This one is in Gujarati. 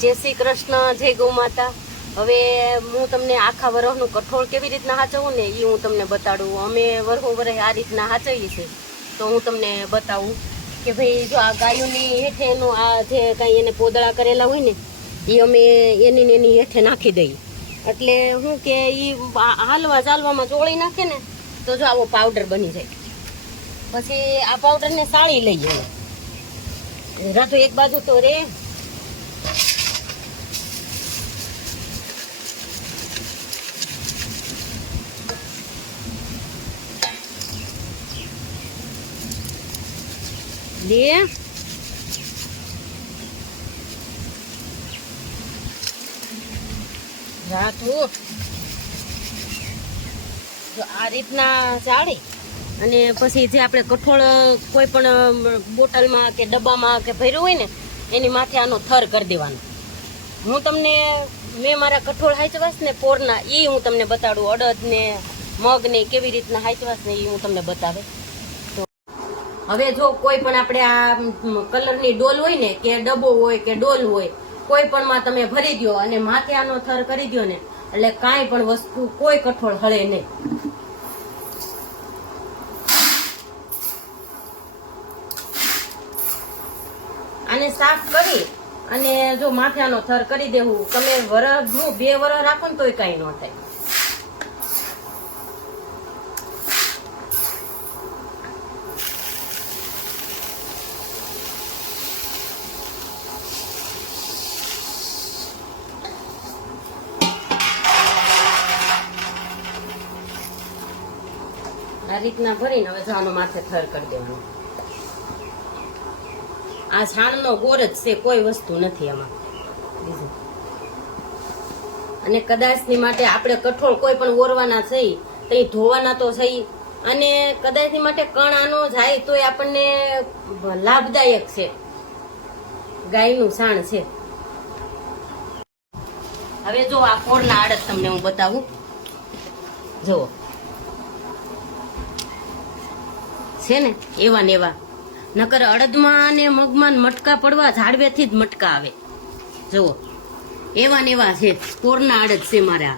જય શ્રી કૃષ્ણ, જય ગૌ માતા. હવે હું તમને આખા વરસનું કઠોળ કેવી રીતના હાચવું ને એ હું તમને બતાડું. અમે વરહો વરસ આ રીતના હાચવીએ છીએ, તો હું તમને બતાવું કે ભાઈ જો આ ગાયોની હેઠે એનું આ જે કાંઈ એને પોદળા કરેલા હોય ને એ અમે એની હેઠે નાખી દઈએ. એટલે શું કે એ હાલવા ચાલવામાં ચોળી નાખે ને તો જો આવો પાવડર બની જાય. પછી આ પાવડરને સાળી લઈએ. રાતો એક બાજુ તો રે લે રાતું આ રીતના ચાળી અને પછી જે આપણે કઠોળ કોઈ પણ બોટલમાં કે ડબ્બામાં કે ભર્યું હોય ને એની માથે આનો થર કરી દેવાનો. હું તમને મેં મારા કઠોળ હાચવાસ ને પોરના એ હું તમને બતાડું. અડદ ને મગ ને કેવી રીતના હાચવાસ ને એ હું તમને બતાવે. હવે જો કોઈ પણ આપણે આ કલરની ડોલ હોય ને કે ડબ્બો હોય કે ડોલ હોય કોઈ પણ માં તમે ભરી દો અને માથે આનો થર કરી દો ને એટલે કાંઈ પણ વસ્તુ કોઈ કઠોળ હળે નહીં. આને સાફ કરી અને જો માથે આનો થર કરી દેવું. તમે વરસનું 2 વરસ રાખો ને તોય કાંઈ ન થાય. આ રીતના ભરીને હવે આનો માથે થર કરી દેવાનો. આ છાણનો ગોર જ છે, કોઈ વસ્તુ નથી આમાં બીજું. અને કદાચની માટે આપણે કઠોળ કોઈ પણ ઓરવાના થઈ તો એ ધોવાના તો થઈ અને કદાચની માટે કણાનો જાય તો આપણને લાભદાયક છે. ગાયનું છાણ છે. હવે જો આ કોળના આડત તમને હું બતાવું. જુઓ છે ને એવા ને એવા. નકર અડદમાં અને મગમાં મટકા પડવા ઝાડવેથી જ મટકા આવે. જુઓ એવા ને એવા છે. કોરના આડદ છે મારા.